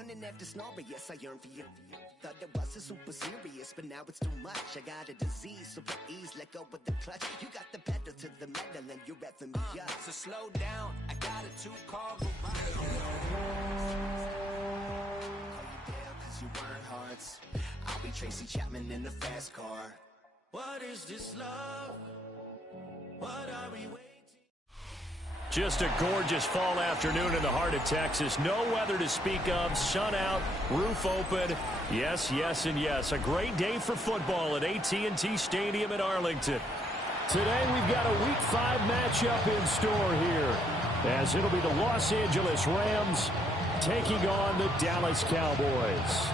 morning after snoring, yes, I yearn for you. Thought it wasn't super serious, but now it's too much. I got a disease, so please let go with the clutch. You got the pedal to the metal and you're revving me up. So slow down, I got a two-car garage. Call you down cause you weren't hearts. I'll be Tracy Chapman in the fast car. What is this love? What are we waiting? Just a gorgeous fall afternoon in the heart of Texas. No weather to speak of. Sun out, roof open. Yes, yes, and yes. A great day for football at AT&T Stadium in Arlington. Today we've got a Week 5 matchup in store here, as it'll be the Los Angeles Rams taking on the Dallas Cowboys.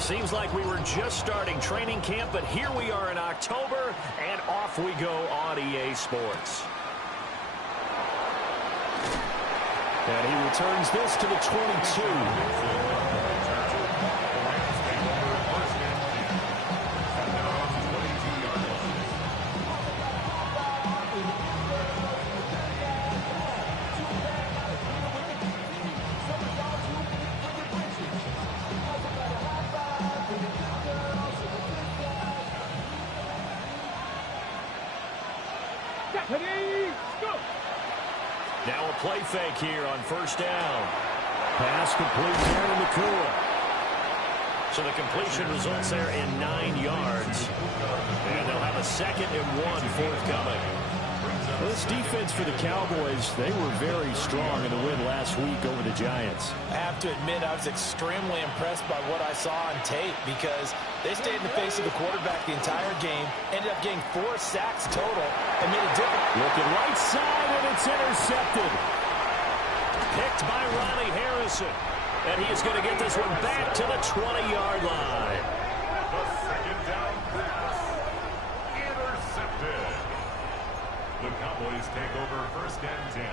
Seems like we were just starting training camp, but here we are in October, and off we go on EA Sports. And he returns this to the 22. Now a play fake here on first down. Pass complete there in the Nakua. So the completion results there in 9 yards. And they'll have a 2nd and 1 forthcoming. Well, this defense for the Cowboys, they were very strong in the win last week over the Giants. I have to admit, I was extremely impressed by what I saw on tape because they stayed in the face of the quarterback the entire game, ended up getting 4 sacks total, and made a difference. Looking right side, and it's intercepted. Picked by Ronnie Harrison. And he is going to get this one back to the 20-yard line. The 2nd down pass intercepted. The Cowboys take over 1st and 10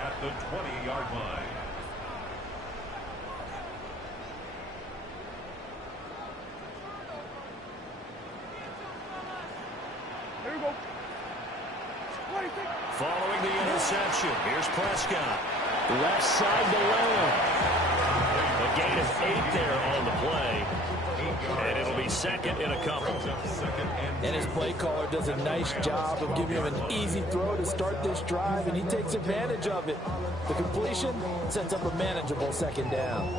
at the 20-yard line. Here we go. Following the interception, here's Prescott. Left side to Lamb. A gain of 8 there on the play. And it'll be 2nd and a couple. And his play caller does a nice job of giving him an easy throw to start this drive, and he takes advantage of it. The completion sets up a manageable 2nd down.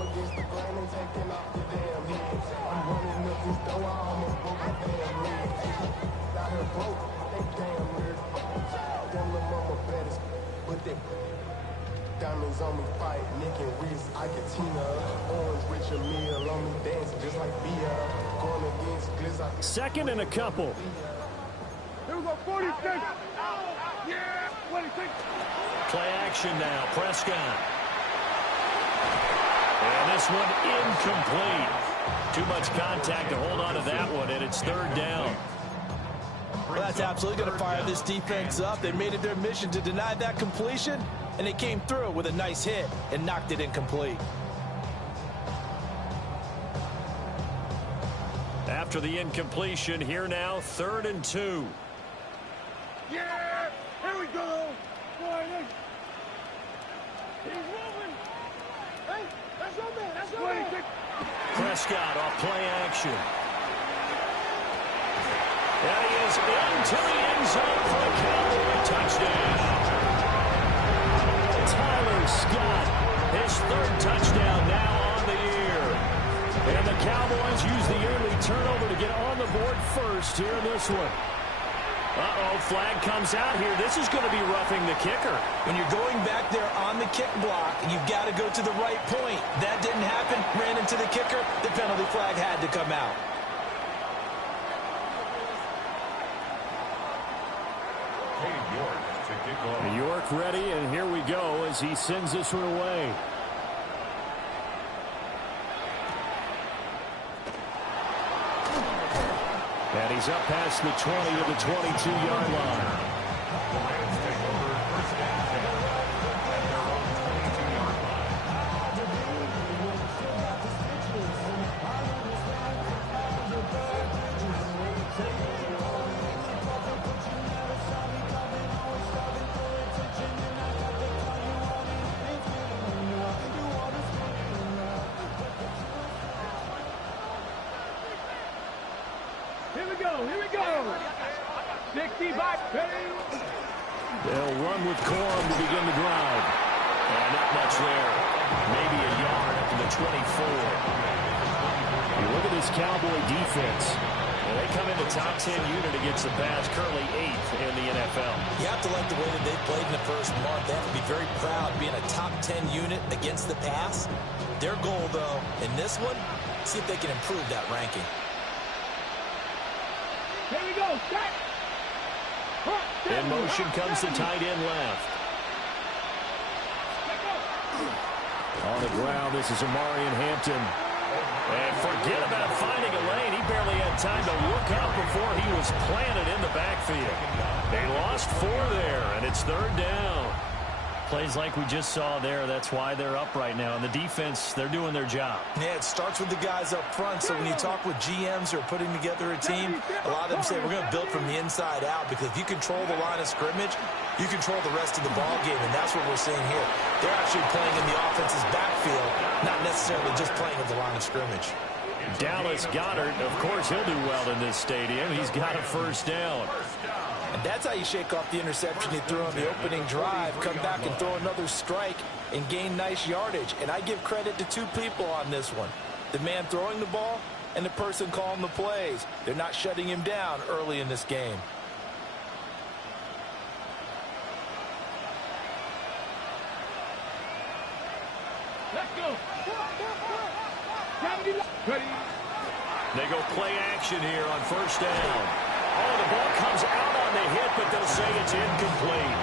Diamonds on me fight, Nick and Reese, Iketina, Orange, Richard Mill on me dancing just like Bia, going against Gliss. 2nd and a couple. Here we go, 46. Yeah, 26. Play action now, Prescott. And this one incomplete. Too much contact to hold on to that one, and it's 3rd down. Well, that's absolutely going to fire this defense up. They made it their mission to deny that completion, and they came through with a nice hit and knocked it incomplete. After the incompletion, here now, 3rd and 2. Yeah, here we go. Boy, he's moving. Hey, that's your man. That's your man. Prescott off play action. And he is into the end zone for the Cowboy touchdown. Tyler Scott, his 3rd touchdown now on the year. And the Cowboys use the early turnover to get on the board first here in this one. Uh-oh, flag comes out here. This is going to be roughing the kicker. When you're going back there on the kick block, you've got to go to the right point. That didn't happen, ran into the kicker. The penalty flag had to come out. York ready, and here we go as he sends this one away. And he's up past the 20 to the 22-yard line. The Rams take over first and 10 at their own 22-yard line. Here we go. 60 back, They'll run with Corum to begin the drive. And not much there. Maybe a yard up to the 24. You look at this Cowboy defense. Well, they come in the top 10 unit against the pass, currently 8th in the NFL. You have to like the way that they played in the first month. They have to be very proud being a top 10 unit against the pass. Their goal, though, in this one, see if they can improve that ranking. Here we go. In motion comes the tight end left. On the ground, this is Amarian Hampton. And forget about finding a lane. He barely had time to look up before he was planted in the backfield. They lost 4 there, and it's 3rd down. Plays like we just saw there, that's why they're up right now. And the defense, they're doing their job. Yeah, it starts with the guys up front. So when you talk with GMs who are putting together a team, a lot of them say we're going to build from the inside out, because if you control the line of scrimmage, you control the rest of the ball game, and that's what we're seeing here. They're actually playing in the offense's backfield, not necessarily just playing at the line of scrimmage. Dallas Goedert, of course, he'll do well in this stadium. He's got a first down. And that's how you shake off the interception you threw on the opening drive, come back and throw another strike and gain nice yardage. And I give credit to 2 people on this one. The man throwing the ball and the person calling the plays. They're not shutting him down early in this game. Let's go. Ready. They go play action here on first down. Oh, the ball comes out on the hit, but they'll say it's incomplete.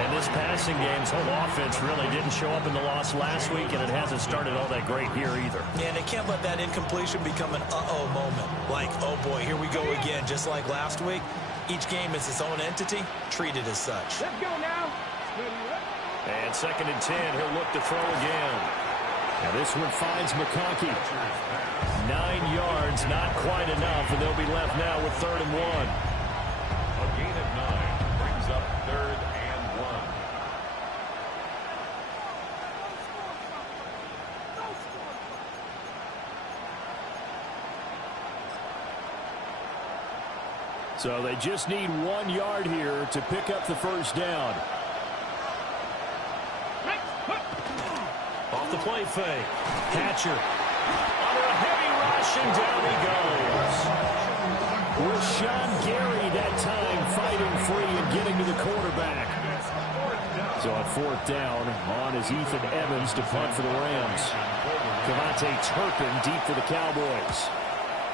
And this passing game's whole offense really didn't show up in the loss last week, and it hasn't started all that great here either. Yeah, and they can't let that incompletion become an uh-oh moment. Like, oh boy, here we go again, just like last week. Each game is its own entity, treated as such. Let's go now. And 2nd and 10, he'll look to throw again. Now this one finds McConkey. 9 yards, not quite enough, and they'll be left now with 3rd and 1. A gain of 9 brings up 3rd and 1. So they just need 1 yard here to pick up the first down. Off the play fake. Hatcher under a heavy rush, and down he goes. Rashawn Gary that time fighting free and getting to the quarterback. So on 4th down, on is Ethan Evans to punt for the Rams. Cavante Turpin deep for the Cowboys.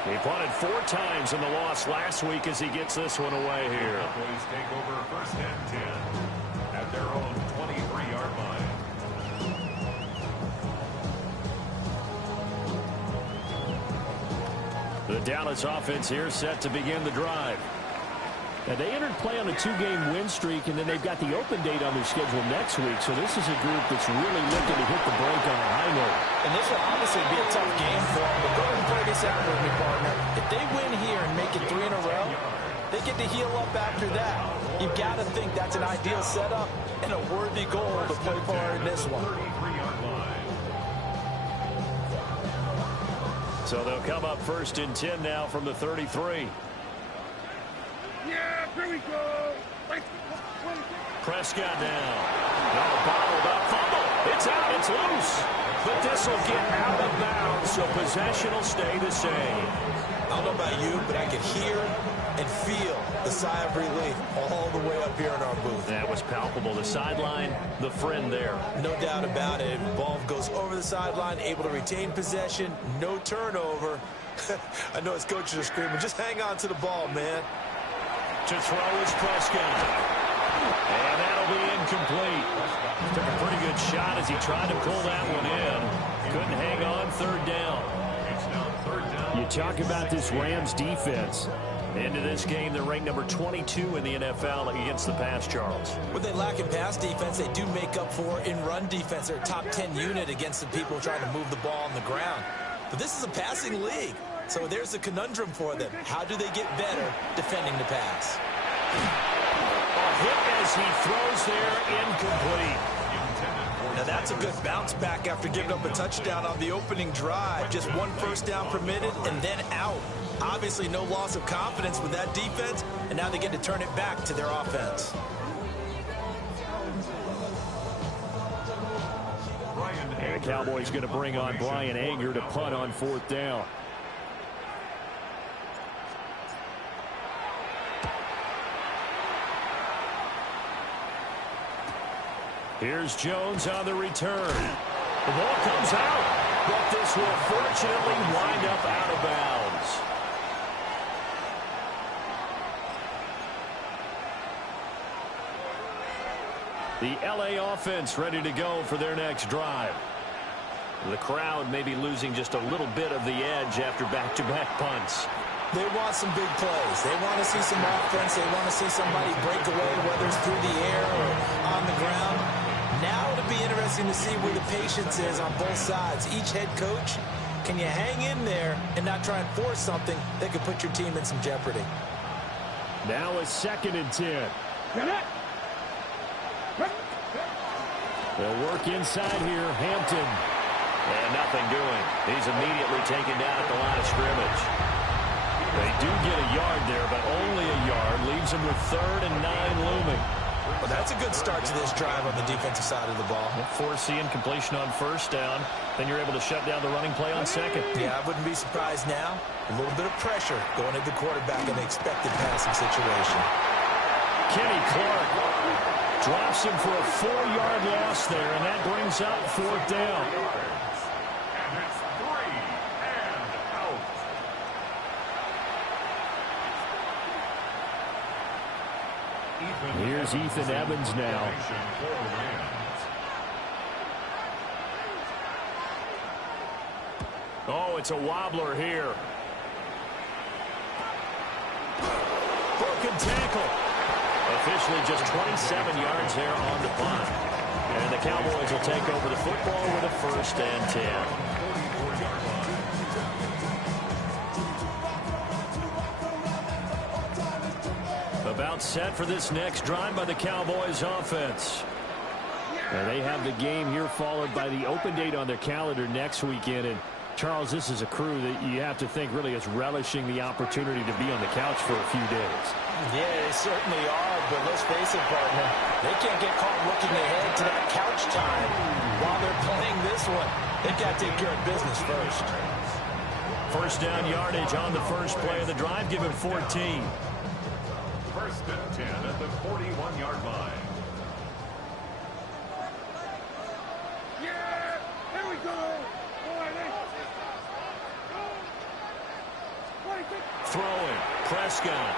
He punted 4 times in the loss last week as he gets this one away here. Cowboys take over first and 10 at their own 23-yard line. The Dallas offense here set to begin the drive. Now, they entered play on a 2-game win streak, and then they've got the open date on their schedule next week. So this is a group that's really looking to hit the break on a high note. And this will obviously be a tough game for them, but go ahead and play this out with me, partner. If they win here and make it 3 in a row, they get to heal up after that. You've got to think that's an ideal setup and a worthy goal to play for in this one. So they'll come up 1st and 10 now from the 33. Yeah, here we go. Prescott now. Now bottled up, fumble. It's out, it's loose. But this will get out of bounds, so possession will stay the same. I don't know about you, but I could hear and feel the sigh of relief all the way up here in our booth. That was palpable. The sideline, the friend there. No doubt about it. Ball goes over the sideline, able to retain possession, no turnover. I know his coaches are screaming, just hang on to the ball, man. To throw is Prescott. And that'll be incomplete. Took a pretty good shot as he tried to pull that one in. Couldn't hang on, 3rd down. It's now 3rd You talk about this Rams defense. Into this game, they're ranked number 22 in the NFL against the pass, Charles. What they lack in pass defense, they do make up for in run defense. They're a top 10 unit against the people trying to move the ball on the ground. But this is a passing league, so there's a conundrum for them. How do they get better defending the pass? A hit as he throws there, incomplete. Now that's a good bounce back after giving up a touchdown on the opening drive. Just one first down permitted and then out. Obviously no loss of confidence with that defense, and now they get to turn it back to their offense. And the Cowboys going to bring on Brian Anger to punt on 4th down. Here's Jones on the return. The ball comes out, but this will fortunately wind up out of bounds. The LA offense ready to go for their next drive. The crowd may be losing just a little bit of the edge after back-to-back punts. They want some big plays. They want to see some offense. They want to see somebody break away, whether it's through the air or on the ground. Now it'll be interesting to see where the patience is on both sides. Each head coach, can you hang in there and not try and force something that could put your team in some jeopardy? Now a 2nd and 10. They'll work inside here. Hampton. And nothing doing. He's immediately taken down at the line of scrimmage. They do get a yard there, but only a yard. Leaves them with 3rd and 9 looming. Well, that's a good start to this drive on the defensive side of the ball. Forcing completion on 1st down. Then you're able to shut down the running play on 2nd. Yeah, I wouldn't be surprised now. A little bit of pressure going at the quarterback in the expected passing situation. Kenny Clark drops him for a 4-yard loss there, and that brings up 4th down. And it's 3 and out. Here's Ethan Evans now. Oh, it's a wobbler here. Broken tackle. Officially just 27 yards there on the punt. And the Cowboys will take over the football with a 1st and 10. About set for this next drive by the Cowboys offense. And they have the game here followed by the open date on their calendar next weekend. And Charles, this is a crew that you have to think really is relishing the opportunity to be on the couch for a few days. Yeah, they certainly are, but let's face it, partner. They can't get caught looking ahead to that couch time while they're playing this one. They've got to take care of business first. 1st down yardage on the first play of the drive. Give him 14. 1st and 10 at the 41-yard line. Yeah! Here we go! Throwing. Prescott.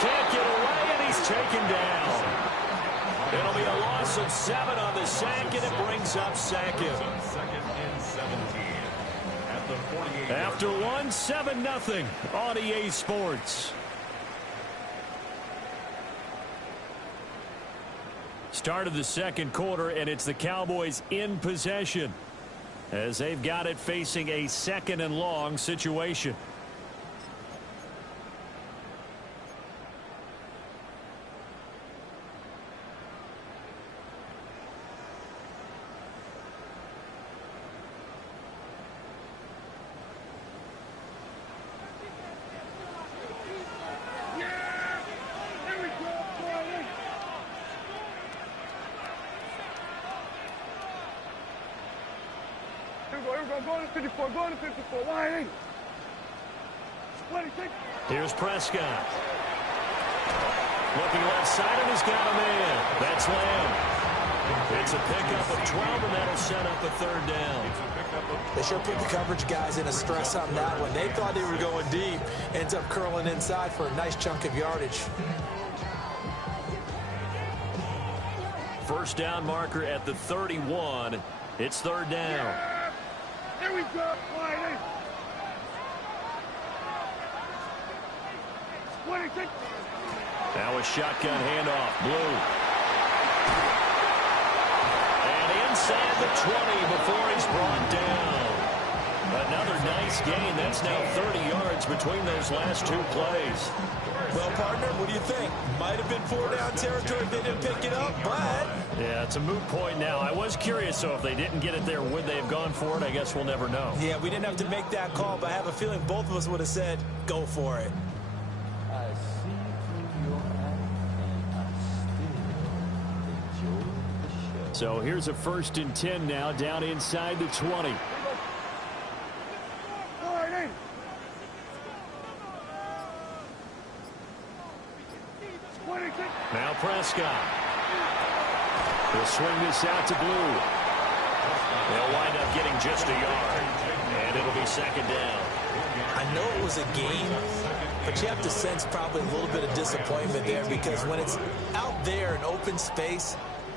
Can't get away, and he's taken down. It'll be a loss of 7 on the sack, and it brings up 2nd. 2nd and 17 at the 48. After 1, 7-0 on EA Sports. Start of the 2nd quarter, and it's the Cowboys in possession as they've got it facing a 2nd and long situation. Go to 54, go to 54, line in. 26. Here's Prescott. Looking left side, and he's got a man. That's Lamb. It's a pickup of 12, and that'll set up a 3rd down. They sure put the coverage guys in a stress on that one. They thought they were going deep. Ends up curling inside for a nice chunk of yardage. 1st down marker at the 31. It's 3rd down. Here we go. Wide. 26. Now a shotgun handoff. Blue. And inside the 20 before he's brought down. Another nice gain. That's now 30 yards between those last two plays. Well, partner, what do you think? Might have been 4-down territory if they didn't pick it up, but... Yeah, it's a moot point now. I was curious, so if they didn't get it there, would they have gone for it? I guess we'll never know. Yeah, we didn't have to make that call, but I have a feeling both of us would have said, go for it. I see through your act, and I still enjoy the show. So here's a 1st and 10 now, down inside the 20. Now Prescott. He'll swing this out to Blue. They'll wind up getting just a yard. And it'll be 2nd down. I know it was a game, but you have to sense probably a little bit of disappointment there because when it's out there in open space,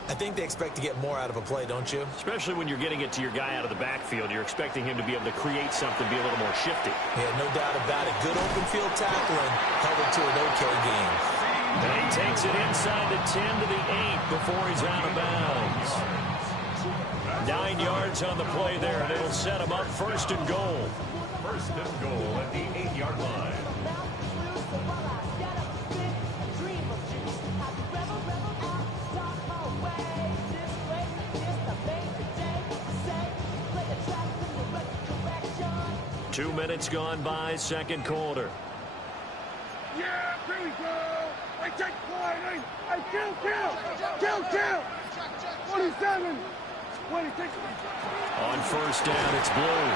I think they expect to get more out of a play, don't you? Especially when you're getting it to your guy out of the backfield. You're expecting him to be able to create something, be a little more shifty. Yeah, no doubt about it. Good open field tackling held it to an okay game. And he takes it inside the 10 to the 8 before he's out of bounds. 9 yards on the play there, and it'll set him up 1st and goal. 1st and goal at the 8-yard line. Two minutes gone by, 2nd quarter. Yeah, here we go. I take wide. I kill. 27. 26. On 1st down, it's Blue.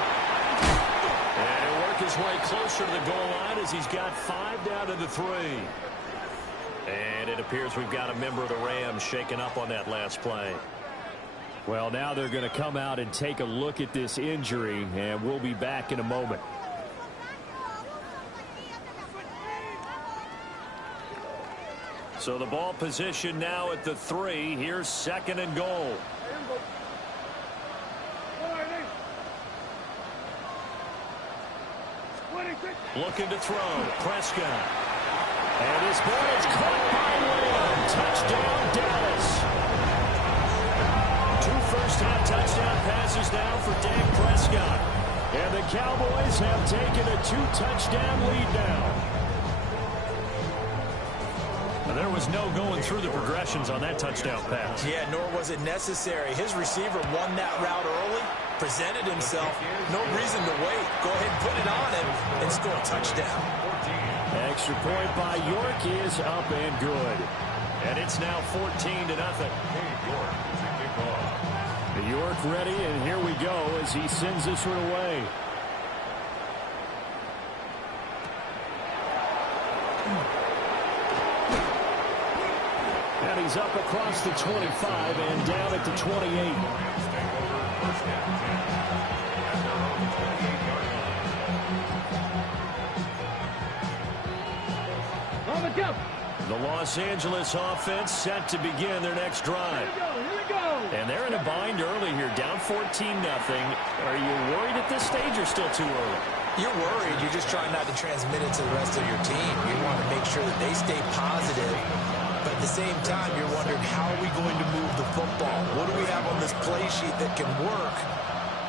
And he'll work his way closer to the goal line as he's got 5 down to the 3. And it appears we've got a member of the Rams shaken up on that last play. Well, now they're going to come out and take a look at this injury, and we'll be back in a moment. So the ball position now at the 3. Here's 2nd and goal. Looking to throw. Prescott. And his ball is caught by Lamb. Touchdown, Dallas. 2 first-half touchdown passes now for Dak Prescott. And the Cowboys have taken a 2-touchdown lead now. There was no going through the progressions on that touchdown pass. Yeah, nor was it necessary. His receiver won that route early, presented himself. No reason to wait. Go ahead and put it on him and score a touchdown. Extra point by York is up and good. And it's now 14-0. York ready, and here we go as he sends this one away. And he's up across the 25 and down at the 28. On the jump. The Los Angeles offense set to begin their next drive. Here we go. And they're in a bind early here, down 14-0. Are you worried at this stage or still too early? You're worried. You're just trying not to transmit it to the rest of your team. You want to make sure that they stay positive. But at the same time, you're wondering, how are we going to move the football? What do we have on this play sheet that can work?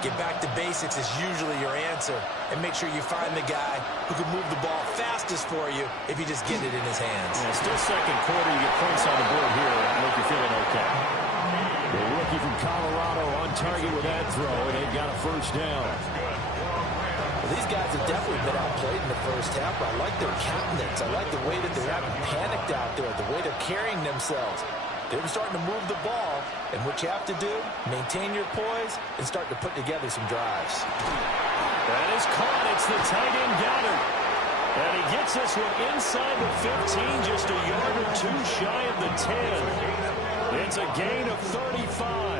Get back to basics is usually your answer. And make sure you find the guy who can move the ball fastest for you if you just get it in his hands. Yeah, still 2nd quarter. You get points on the board here and make you feeling okay. The rookie from Colorado on target with that throw, and they've got a 1st down. Well, these guys have definitely been outplayed in the 1st half. I like their countenance. I like the way that they're not panicked out there, the way they're carrying themselves. They're starting to move the ball, and what you have to do, maintain your poise and start to put together some drives. That is caught. It's the tight end Goddard. And he gets this one inside the 15, just a yard or 2 shy of the 10. It's a gain of 35.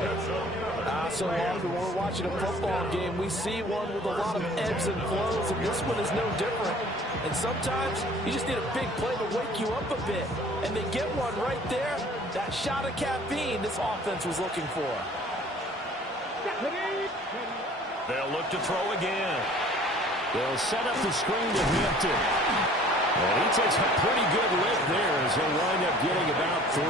So often when we're watching a football game, we see one with a lot of ebbs and flows, and this one is no different. And sometimes you just need a big play to wake you up a bit. And they get one right there. That shot of caffeine this offense was looking for. They'll look to throw again. They'll set up the screen to Hampton. And he takes a pretty good lift there as he'll wind up getting about 3.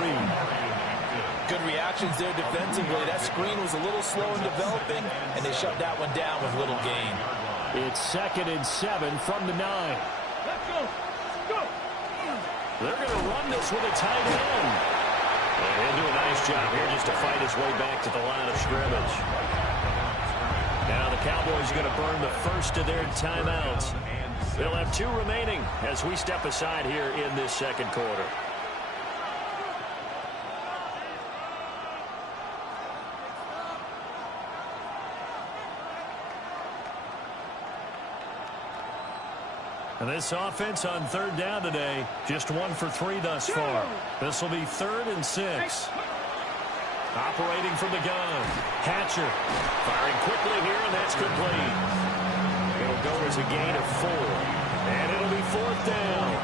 Good reactions there defensively. That screen was a little slow in developing, and they shut that one down with little gain. It's 2nd and 7 from the 9. Let's go. Go. They're going to run this with a tight end. And he'll do a nice job here just to fight his way back to the line of scrimmage. Now the Cowboys are going to burn the first of their timeouts. They'll have 2 remaining as we step aside here in this second quarter. And this offense on 3rd down today, just 1 for 3 thus far. This will be 3rd and 6. Operating from the gun. Hatcher firing quickly here, and that's complete. It'll go as a gain of 4. And it'll be 4th down.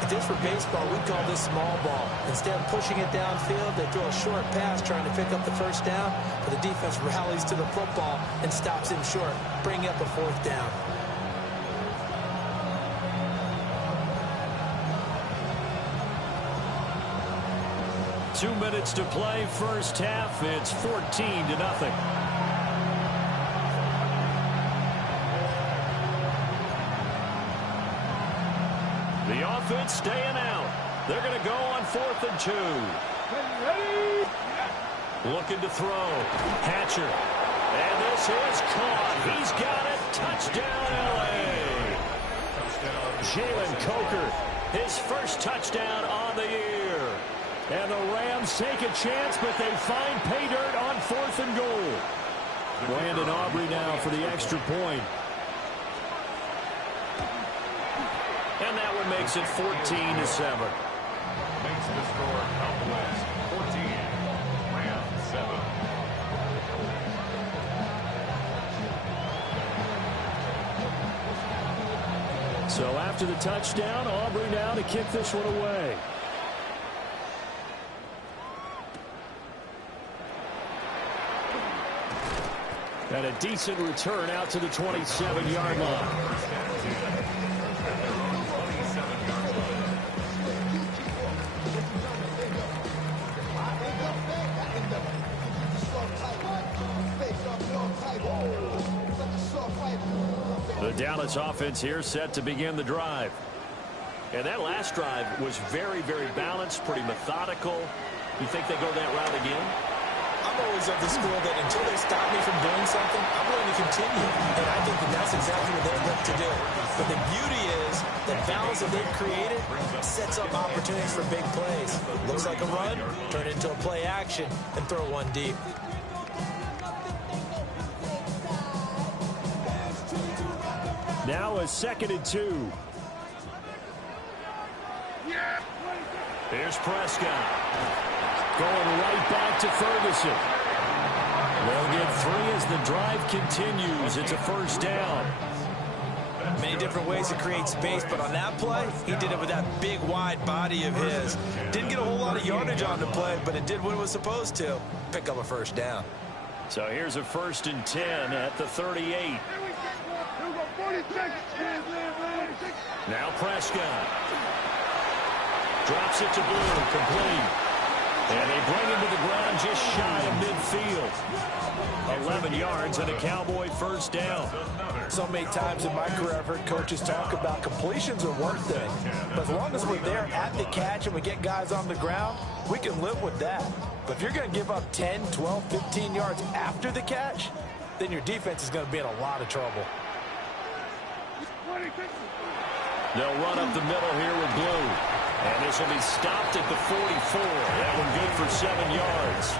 If this were baseball, we'd call this small ball. Instead of pushing it downfield, they throw a short pass trying to pick up the 1st down, but the defense rallies to the football and stops him short, bringing up a 4th down. Two minutes to play, first half. It's 14-0. The offense staying out. They're going to go on 4th and 2. Looking to throw. Hatcher. And this is caught. He's got it. Touchdown, L.A. Jalen Coker, his first touchdown on the year. And the Rams take a chance, but they find pay dirt on 4th and goal. Brandon Aubrey now for the extra point. And that one makes it 14-7. Makes the score Cowboys 14, Rams 7. So after the touchdown, Aubrey now to kick this one away. And a decent return out to the 27-yard line. The Dallas offense here set to begin the drive. And that last drive was very, very balanced, pretty methodical. You think they go that route again? I'm always of the school that until they stop me from doing something, I'm going to continue. And I think that that's exactly what they're going to do. But the beauty is that balance that they've created sets up opportunities for big plays. Looks like a run, turn it into a play action, and throw one deep. Now a 2nd and 2. Here's Prescott. Going right back to Ferguson. They'll get 3 as the drive continues. It's a 1st down. Many different ways to create space, but on that play, he did it with that big, wide body of his. Didn't get a whole lot of yardage on the play, but it did what it was supposed to. Pick up a 1st down. So here's a 1st and 10 at the 38. Now Prescott. Drops it to Blue, complete. And they bring him to the ground just shy of midfield. 11 yards and a Cowboy 1st down. So many times in my career I've heard coaches talk about completions are one thing. But as long as we're there at the catch and we get guys on the ground, we can live with that. But if you're going to give up 10, 12, 15 yards after the catch, then your defense is going to be in a lot of trouble. They'll run up the middle here with Blue. And this will be stopped at the 44. That one good for 7 yards.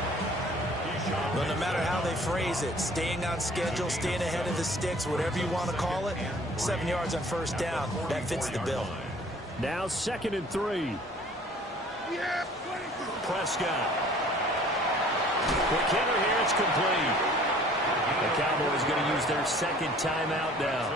But no matter how they phrase it, staying on schedule, staying ahead of the sticks, whatever you want to call it, 7 yards on 1st down, that fits the bill. Now 2nd and 3. Prescott. Quick hitter here, it's complete. The Cowboys going to use their 2nd timeout now,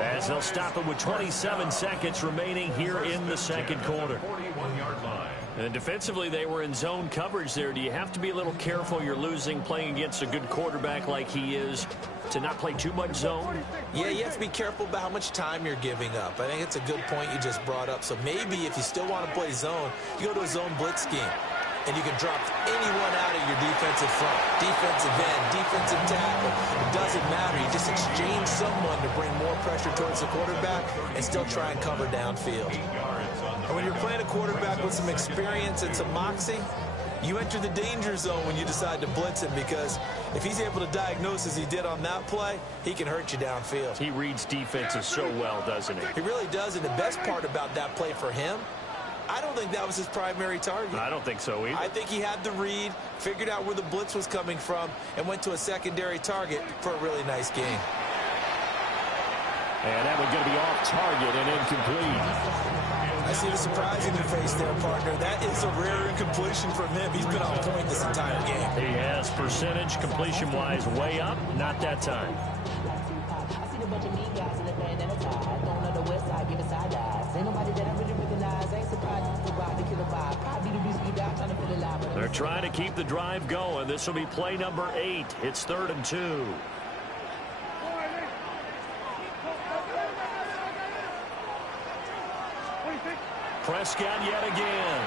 as they'll stop it with 27 seconds remaining here in the 2nd quarter. 41-yard line. And defensively, they were in zone coverage there. Do you have to be a little careful? You're losing playing against a good quarterback like he is to not play too much zone? Yeah, you have to be careful about how much time you're giving up. I think it's a good point you just brought up. So maybe if you still want to play zone, you go to a zone blitz scheme. And you can drop anyone out of your defensive front, defensive end, defensive tackle. It doesn't matter. You just exchange someone to bring more pressure towards the quarterback and still try and cover downfield. And when you're playing a quarterback with some experience and some moxie, you enter the danger zone when you decide to blitz him, because if he's able to diagnose as he did on that play, he can hurt you downfield. He reads defenses so well, doesn't he? He really does, and the best part about that play for him, I don't think that was his primary target. I don't think so either. I think he had the read, figured out where the blitz was coming from, and went to a secondary target for a really nice game. And that one's going to be off target and incomplete. I see the surprise in your face there, partner. That is a rare incompletion from him. He's been on point this entire game. He has percentage completion-wise way up. Not that time. I seen a bunch of mean guys in the band and a tie. Going on the west side, giving side eyes. Ain't nobody that I really recognize. Ain't surprised to ride the killer vibe. Probably the reason you got trying to feel alive. They're trying to keep the drive going. This will be play number 8. It's 3rd and 2. Prescott yet again.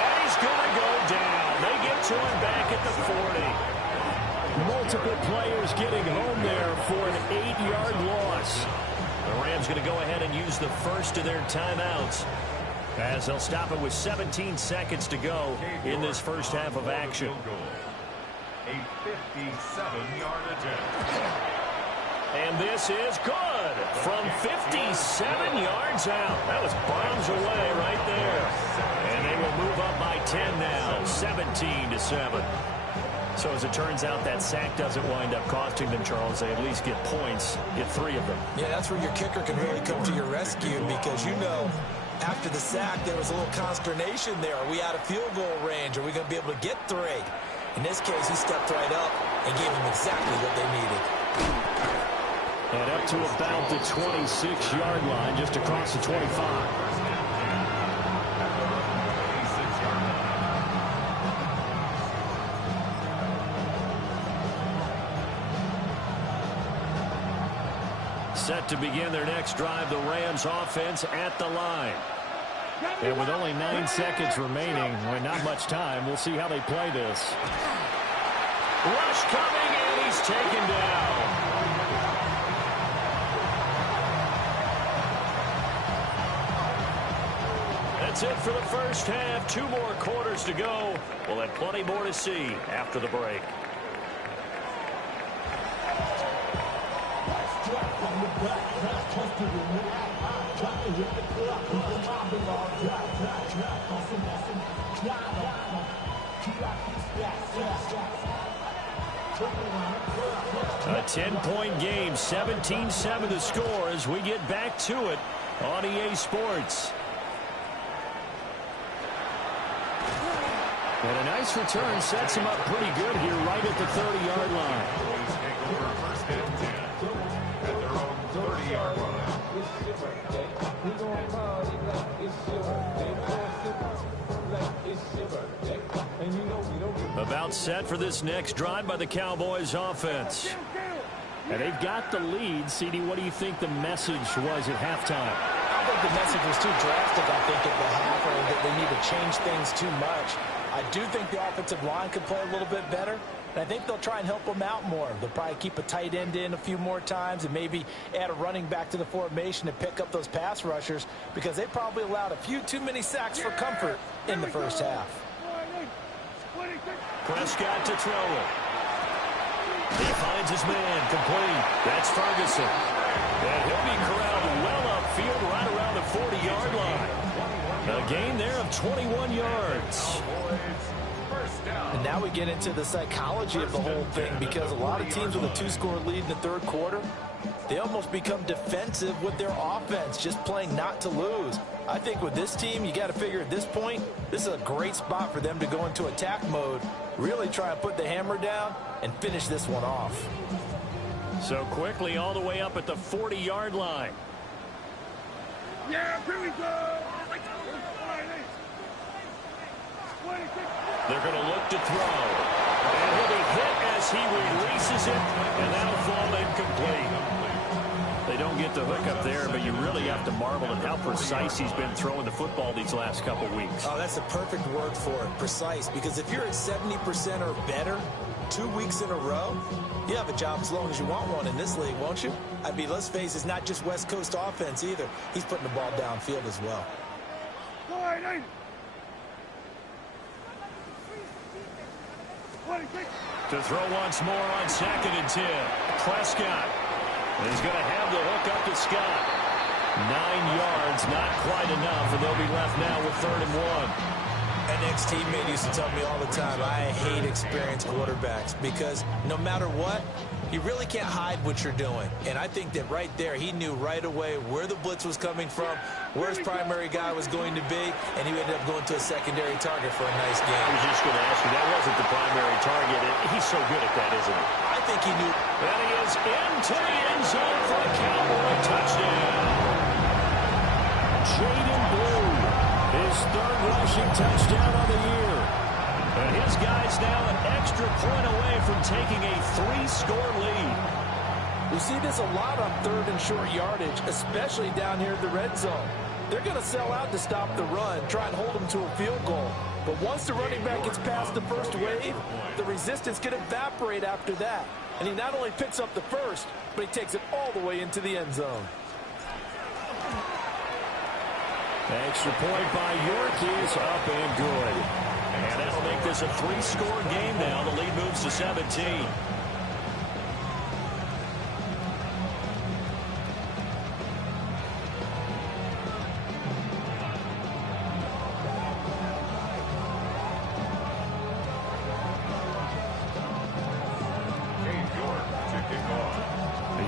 And he's going to go down. They get to him back at the 40. Multiple players getting home there for an 8-yard loss. The Rams going to go ahead and use the first of their timeouts, as they'll stop it with 17 seconds to go in this first half of action. A 57-yard attempt. And this is good from 57 yards out. That was bombs away right there. And they will move up by 10 now, 17-7. So as it turns out, that sack doesn't wind up costing them, Charles. They at least get points, get 3 of them. Yeah, that's where your kicker can really come to your rescue, because you know after the sack there was a little consternation there. Are we out of field goal range? Are we going to be able to get 3? In this case, he stepped right up and gave them exactly what they needed. And up to about the 26-yard line, just across the 25. Set to begin their next drive, the Rams offense at the line. And with only 9 seconds remaining, not much time, we'll see how they play this. Rush coming, and he's taken down. That's it for the first half. 2 more quarters to go. We'll have plenty more to see after the break. A 10-point game, 17-7 the score as we get back to it on EA Sports. And a nice return sets him up pretty good here right at the 30-yard line. Take over first and 10 at their own 30-yard line. About set for this next drive by the Cowboys offense. And they've got the lead. CD, what do you think the message was at halftime? I don't think the message was too drastic, I think, at the half, or that they need to change things too much. I do think the offensive line could play a little bit better, and I think they'll try and help them out more. They'll probably keep a tight end in a few more times and maybe add a running back to the formation to pick up those pass rushers, because they probably allowed a few too many sacks for comfort in the first half. Prescott to throw it. He finds his man, complete. That's Ferguson. And he'll be corralled well upfield right around the 40-yard line. A gain there of 21 yards. And now we get into the psychology of the whole thing, because a lot of teams with a 2-score lead in the third quarter, they almost become defensive with their offense, just playing not to lose. I think with this team, you got to figure at this point, this is a great spot for them to go into attack mode, really try and put the hammer down and finish this one off. So quickly all the way up at the 40-yard line. Yeah, here we go. They're going to look to throw. And he'll be hit as he releases it, and that'll fall incomplete. They don't get the hook up there, but you really have to marvel at how precise he's been throwing the football these last couple weeks. Oh, that's the perfect word for it, precise. Because if you're at 70% or better 2 weeks in a row, you have a job as long as you want one in this league, won't you? I mean, let's face it, it's not just West Coast offense either. He's putting the ball downfield as well. To throw once more on 2nd and 10. Prescott. And he's going to have the hook up to Scott. 9 yards, not quite enough, and they'll be left now with 3rd and 1. An ex-teammate used to tell me all the time, I hate experienced quarterbacks because no matter what, you really can't hide what you're doing. And I think that right there, he knew right away where the blitz was coming from, where his primary guy was going to be, and he ended up going to a secondary target for a nice game. I was just going to ask you, that wasn't the primary target. He's so good at that, isn't he? I think he knew. And he is into the end zone for a Cowboy touchdown. Jaden Blue, his 3rd rushing touchdown of the year. And his guy's now an extra point away from taking a 3-score lead. We see this a lot on 3rd and short yardage, especially down here in the red zone. They're going to sell out to stop the run, try and hold them to a field goal. But once the running back gets past the first wave, the resistance can evaporate after that. And he not only picks up the first, but he takes it all the way into the end zone. Extra point by York is up and good. And that'll make this a 3-score game now. The lead moves to 17.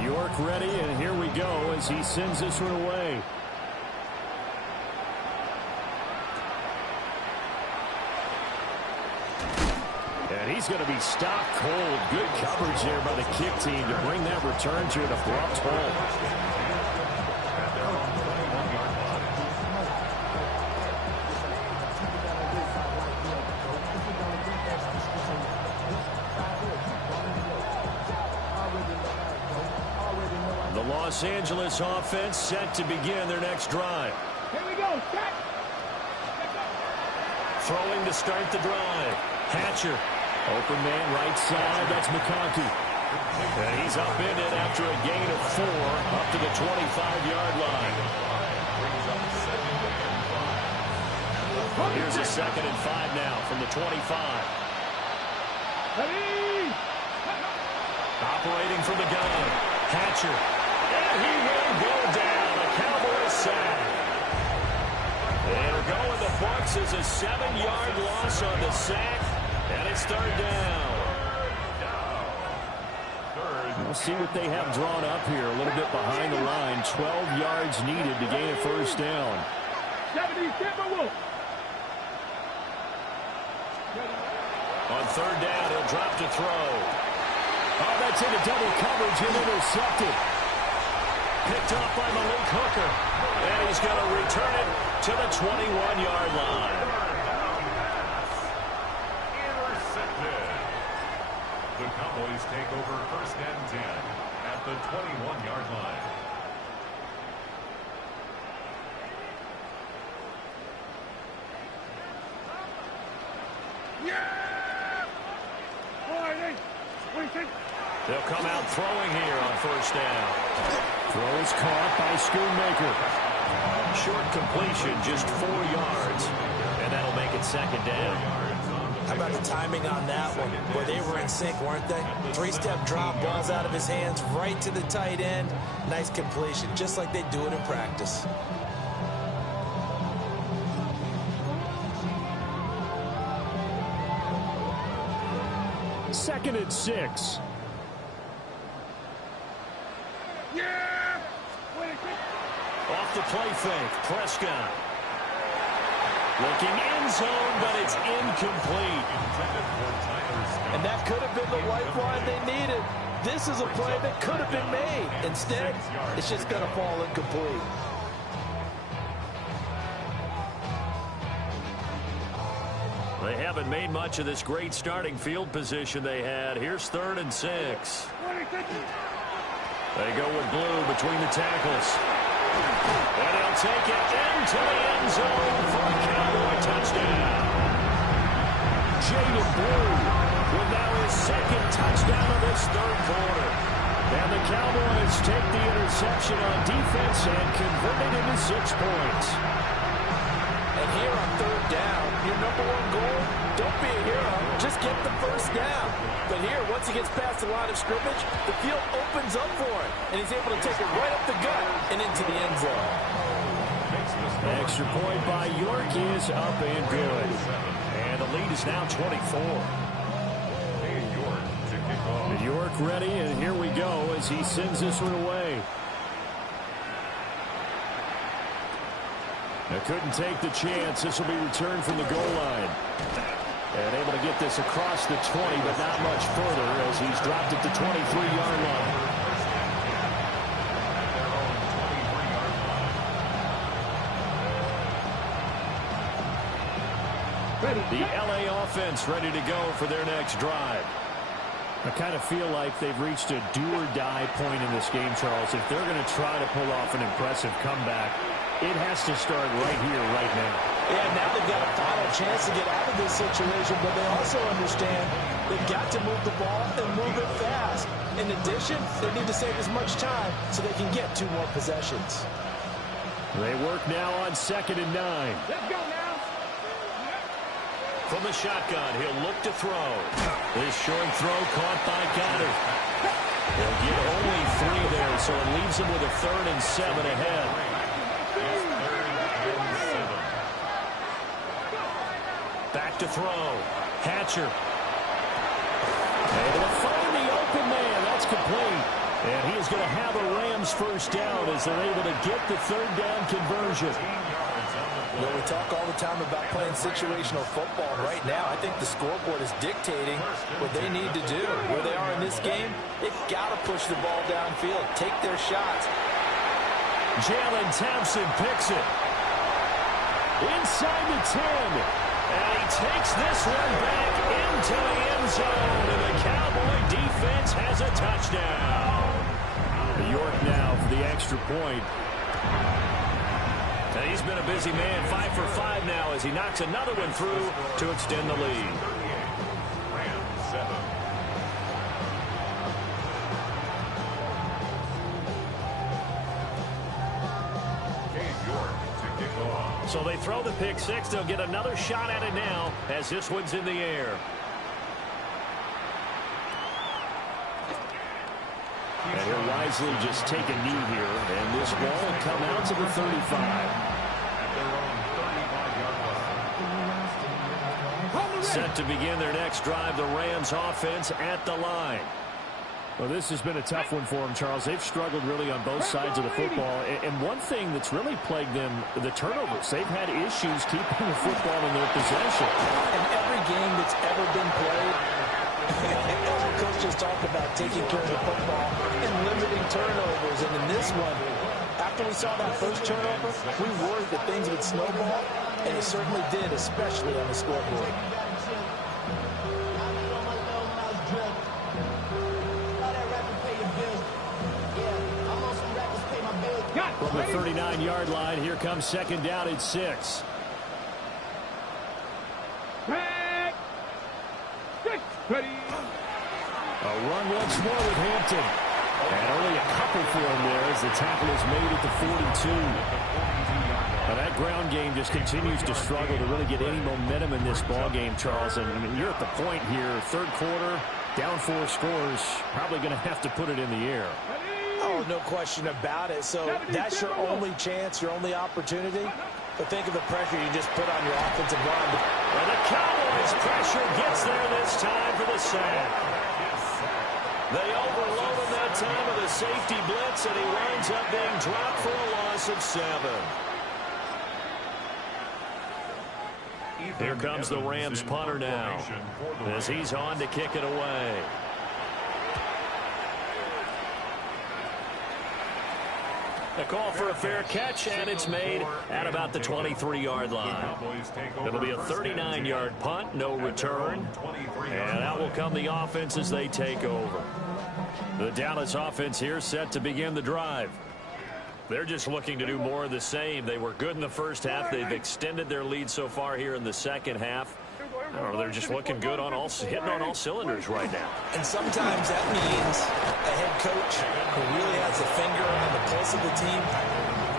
York ready, and here we go as he sends this one away. And he's going to be stopped cold. Good coverage there by the kick team to bring that return to an abrupt halt. The Los Angeles offense set to begin their next drive. Here we go. Check. Throwing to start the drive. Hatcher. Open man right side. That's McConkey. And he's upended after a gain of 4 up to the 25-yard line. Here's a 2nd and 5 now from the 25. Ready. Operating from the gun. Hatcher. And he will go down. A Cowboy sack. It'll go in the books as a 7-yard loss on the sack. And it's 3rd down. We'll see what they have drawn up here. A little bit behind the line. 12 yards needed to gain a 1st down. 70, On 3rd down, he'll drop to throw. Oh, that's into double coverage and intercepted. Picked up by Malik Hooker. And he's going to return it to the 21-yard line. Intercepted. The Cowboys take over 1st and 10 at the 21-yard line. They'll come out throwing here on 1st down. Throw is caught by Schoonmaker. Short completion, just 4 yards. And that'll make it 2nd down. How about the timing on that one? Boy, they were in sync, weren't they? 3-step drop, balls out of his hands, right to the tight end. Nice completion, just like they do it in practice. Second and 6. Off the play fake, Prescott. Looking end zone, but it's incomplete. And that could have been the lifeline they needed. This is a play that could have been made. Instead, it's just going to fall incomplete. They haven't made much of this great starting field position they had. Here's 3rd and 6. They go with blue between the tackles. And he'll take it into the end zone for a Cowboy touchdown. Jaden Blue with now his 2nd touchdown of this 3rd quarter. And the Cowboys take the interception on defense and convert it into 6 points. And here on 3rd down, your #1 goal, don't be a hero, just get the 1st down. But here, once he gets past the line of scrimmage, the field opens up for him, and he's able to take it right up the gut and into the end zone. Extra point by York is up and good. And the lead is now 24. York ready, and here we go as he sends this one away. Now couldn't take the chance. This will be returned from the goal line. And able to get this across the 20, but not much further as he's dropped it to 23-yard line. The LA offense ready to go for their next drive. I kind of feel like they've reached a do-or-die point in this game, Charles. If they're going to try to pull off an impressive comeback, it has to start right here, right now. Yeah, now they've got a final chance to get out of this situation, but they also understand they've got to move the ball and move it fast. In addition, they need to save as much time so they can get 2 more possessions. They work now on 2nd and 9. Let's go now. From the shotgun, he'll look to throw. This short throw caught by Goddard. They'll get only 3 there, so it leaves him with a 3rd and 7 ahead. Back to throw. Hatcher. Able to find the open man. That's complete. And he is going to have a Rams 1st down as they're able to get the 3rd down conversion. You know, we talk all the time about playing situational football. Right now, I think the scoreboard is dictating what they need to do. Where they are in this game, they've got to push the ball downfield, take their shots. Jalen Thompson picks it. Inside the 10. And he takes this one back into the end zone. And the Cowboy defense has a touchdown. York now for the extra point. And he's been a busy man, 5 for 5 now as he knocks another one through to extend the lead. So they throw the pick 6. They'll get another shot at it now as this one's in the air. And he'll wisely just take a knee here, and this ball will come out to the 35. Set to begin their next drive, the Rams offense at the line. Well, this has been a tough one for them, Charles. They've struggled really on both sides of the football. And one thing that's really plagued them, the turnovers. They've had issues keeping the football in their possession. In every game that's ever been played, all coaches talk about taking care of the football and limiting turnovers. And in this one, after we saw that first turnover, we worried that things would snowball, and it certainly did, especially on the scoreboard. From the 39-yard line, here comes 2nd down and 6. Ready. A run once more with Hampton. And only a couple for him there as the tackle is made at the 42. Now that ground game just continues to struggle to really get any momentum in this ball game, Charles. And I mean, you're at the point here, 3rd quarter, down 4 scores, probably going to have to put it in the air. Oh, no question about it. So that's your only chance, your only opportunity. But think of the pressure you just put on your offensive line. And the Cowboys' pressure gets there this time for the sack. They overload him that time with a safety blitz, and he winds up being dropped for a loss of 7. Here comes the Rams punter now as he's on to kick it away. A call for a fair catch, and it's made at about the 23-yard line. It'll be a 39-yard punt, no return. And out will come the offense as they take over. The Dallas offense here set to begin the drive. They're just looking to do more of the same. They were good in the first half. They've extended their lead so far here in the second half. I don't know, they're just looking good on hitting on all cylinders right now. And sometimes that means a head coach who really has a finger on the pulse of the team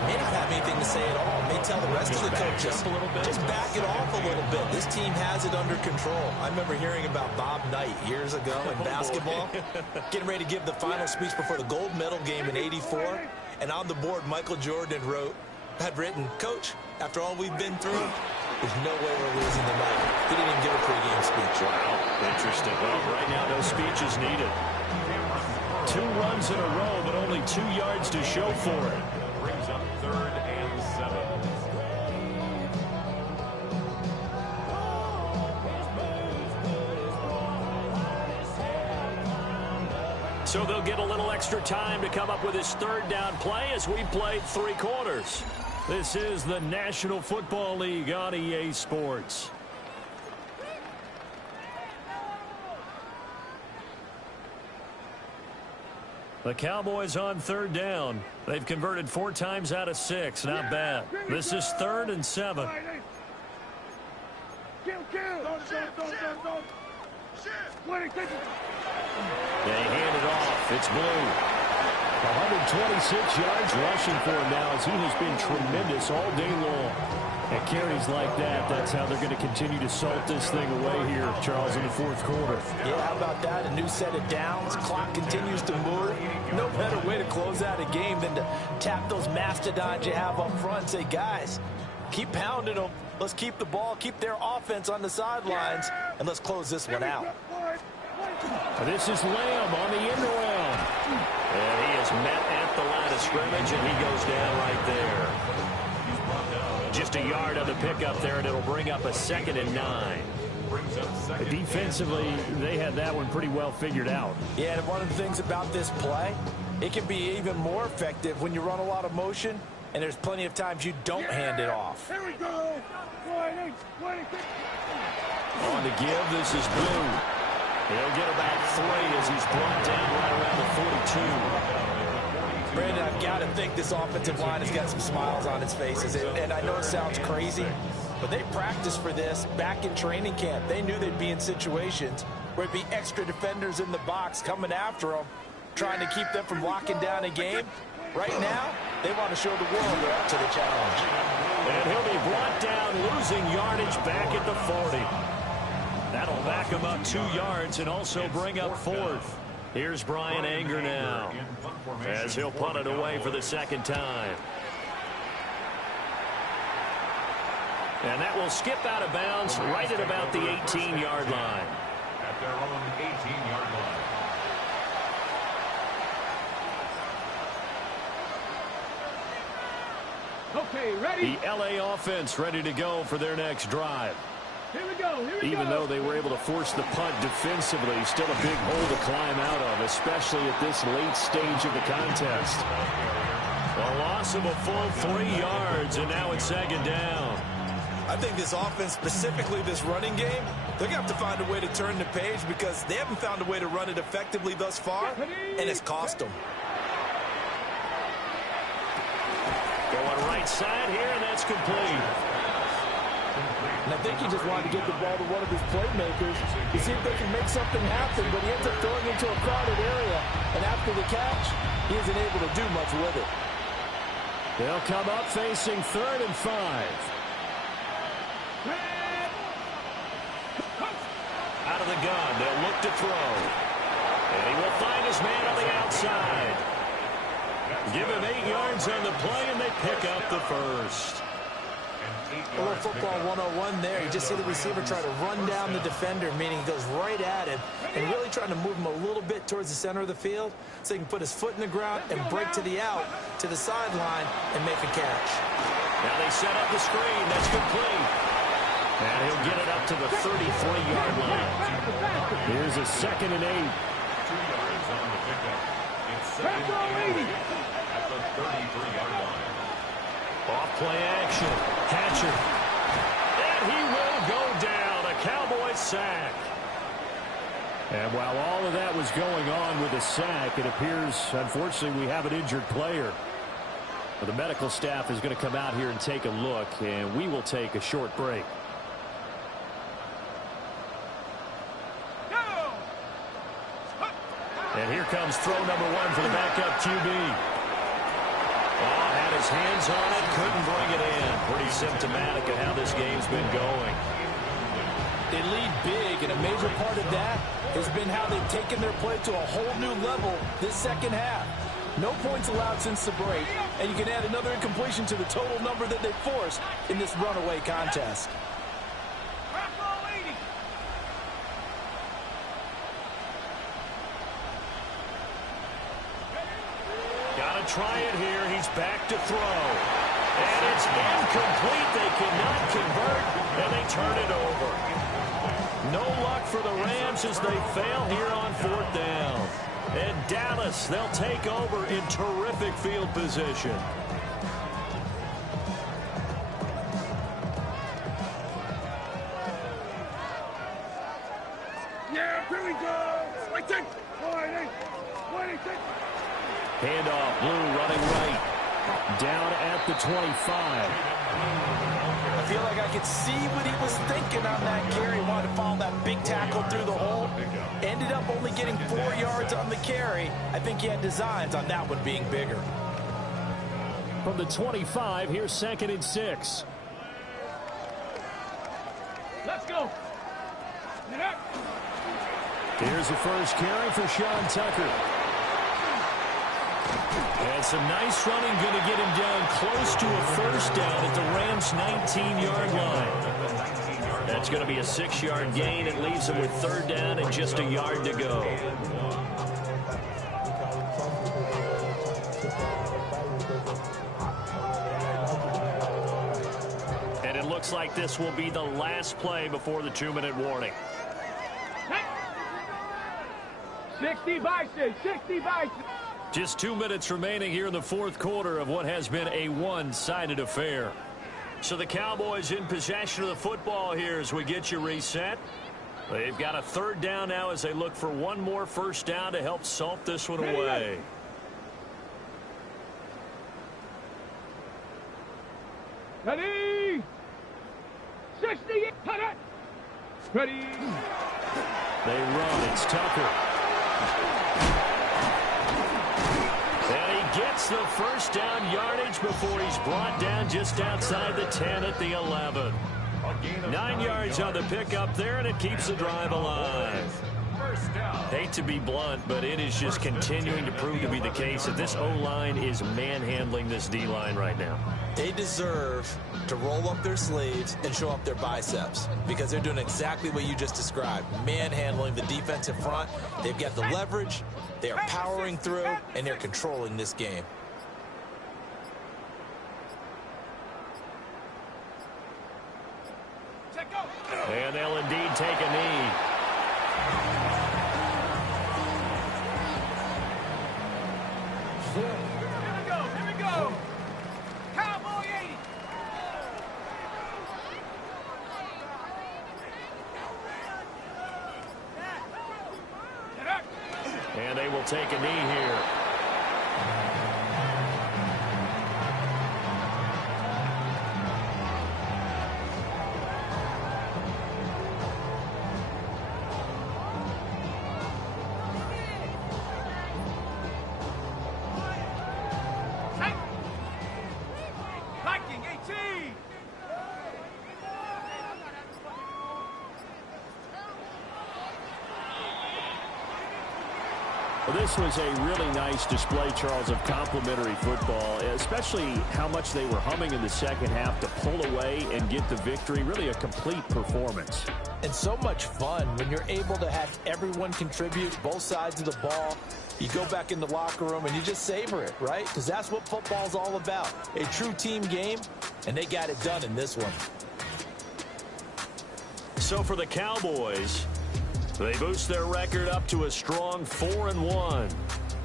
may not have anything to say at all. May tell the rest of the coaches, just back it off a little bit. This team has it under control. I remember hearing about Bob Knight years ago in basketball, getting ready to give the final speech before the gold medal game in '84. And on the board, Michael Jordan had written, "Coach, after all we've been through, there's no way we're losing tonight." He didn't even give a pregame speech. Wow, interesting. Well, right now, no speech is needed. 2 runs in a row, but only 2 yards to show for it. Brings up 3rd and 7. So they'll get a little extra time to come up with his 3rd down play as we played 3 quarters. This is the National Football League on EA Sports. The Cowboys on 3rd down. They've converted 4 times out of 6. Not bad. This is 3rd and 7. They hand it off. It's Blue. 126 yards rushing for him now as he has been tremendous all day long. At carries like that, that's how they're going to continue to salt this thing away here, Charles, in the 4th quarter. Yeah, how about that? A new set of downs. Clock continues to move. No better way to close out a game than to tap those mastodons you have up front and say, guys, keep pounding them. Let's keep the ball, keep their offense on the sidelines, and let's close this one out. This is Lamb on the end around. And he is met at the line of scrimmage, and he goes down right there. Just a yard on the pickup there, and it'll bring up a 2nd and 9. Defensively, they had that one pretty well figured out. Yeah, and one of the things about this play, it can be even more effective when you run a lot of motion, and there's plenty of times you don't hand it off. Here we go. On to give, this is Blue. He'll get about 3 as he's brought down right around the 42. Brandon, I've got to think this offensive line has got some smiles on its faces. And I know it sounds crazy, but they practiced for this back in training camp. They knew they'd be in situations where it'd be extra defenders in the box coming after them, trying to keep them from locking down a game. Right now, they want to show the world they're up to the challenge. And he'll be brought down, losing yardage back at the 40. That'll back him up 2 yards and also bring up 4th. Here's Brian Anger now as he'll punt it away for the 2nd time. And that will skip out of bounds right at about the 18-yard line. At their own 18-yard line. Okay, ready? The LA offense ready to go for their next drive. Here we go. Even though they were able to force the punt defensively, still a big hole to climb out of, especially at this late stage of the contest. A loss of a full 3 yards, and now it's 2nd down. I think this offense, specifically this running game, they're going to have to find a way to turn the page because they haven't found a way to run it effectively thus far, and it's cost them. Going right side here, and that's complete. And I think he just wanted to get the ball to one of his playmakers to see if they can make something happen, but he ends up throwing into a crowded area. And after the catch, he isn't able to do much with it. They'll come up facing 3rd and 5. Out of the gun, they'll look to throw. And he will find his man on the outside. Give him 8 yards on the play, and they pick up the 1st. A little football 101 there. You just see the receiver try to run down the defender, meaning he goes right at him and really trying to move him a little bit towards the center of the field so he can put his foot in the ground and break to the out, to the sideline, and make a catch. Now they set up the screen. That's complete. And he'll get it up to the 33-yard line. Here's a 2nd and 8. 2 yards on the pickup. It's second and 10 at the 33-yard line. Off-play action. Hatcher. And he will go down. A Cowboys sack. And while all of that was going on with the sack, it appears, unfortunately, we have an injured player. But the medical staff is going to come out here and take a look, and we will take a short break. And here comes throw number 1 for the backup QB. Oh, had his hands on it, couldn't bring it in. Pretty symptomatic of how this game's been going. They lead big, and a major part of that has been how they've taken their play to a whole new level this second half. No points allowed since the break, and you can add another incompletion to the total number that they forced in this runaway contest. Got to try it here. He's back to throw. And it's incomplete. They cannot convert, and they turn it over. No luck for the Rams as they fail here on 4th down. And Dallas, they'll take over in terrific field position. Yeah, here we go. Handoff, Blue running right. Down at the 25. I feel like I could see what he was thinking on that carry. Wanted to follow that big tackle through the hole. Ended up only getting 4 yards on the carry. I think he had designs on that one being bigger. From the 25, here's 2nd and 6. Let's go. Here's the first carry for Sean Tucker. And some nice running, going to get him down close to a first down at the Rams' 19-yard line. That's going to be a 6-yard gain. It leaves him with 3rd down and just a yard to go. And it looks like this will be the last play before the 2-minute warning. 60 bison, 60 bison. Just 2 minutes remaining here in the 4th quarter of what has been a one-sided affair. So the Cowboys in possession of the football here as we get you reset. They've got a 3rd down now as they look for one more first down to help salt this one away. Ready? 60, cut it. Ready? They run. It's Tucker. And he gets the first down yardage before he's brought down just outside the 10 at the 11. 9 yards on the pickup there, and it keeps the drive alive. Hate to be blunt, but it is just continuing to prove to be the case that this O-line is manhandling this D-line right now. They deserve to roll up their sleeves and show up their biceps because they're doing exactly what you just described, manhandling the defensive front. They've got the leverage, they are powering through, and they're controlling this game. And they'll indeed take a knee. Here we go. Cowboy 80. And they will take a knee here. This was a really nice display, Charles, of complimentary football, especially how much they were humming in the second half to pull away and get the victory. Really a complete performance. And so much fun when you're able to have everyone contribute, both sides of the ball. You go back in the locker room and you just savor it, right? Because that's what football's all about. A true team game, and they got it done in this one. So for the Cowboys, They boost their record up to a strong 4-1.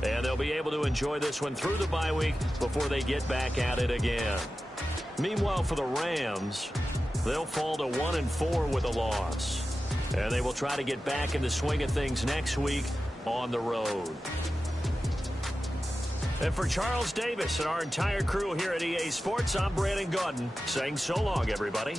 And they'll be able to enjoy this one through the bye week before they get back at it again. Meanwhile, for the Rams, they'll fall to 1-4 with a loss. And they will try to get back in the swing of things next week on the road. And for Charles Davis and our entire crew here at EA Sports, I'm Brandon Gaudin saying so long, everybody.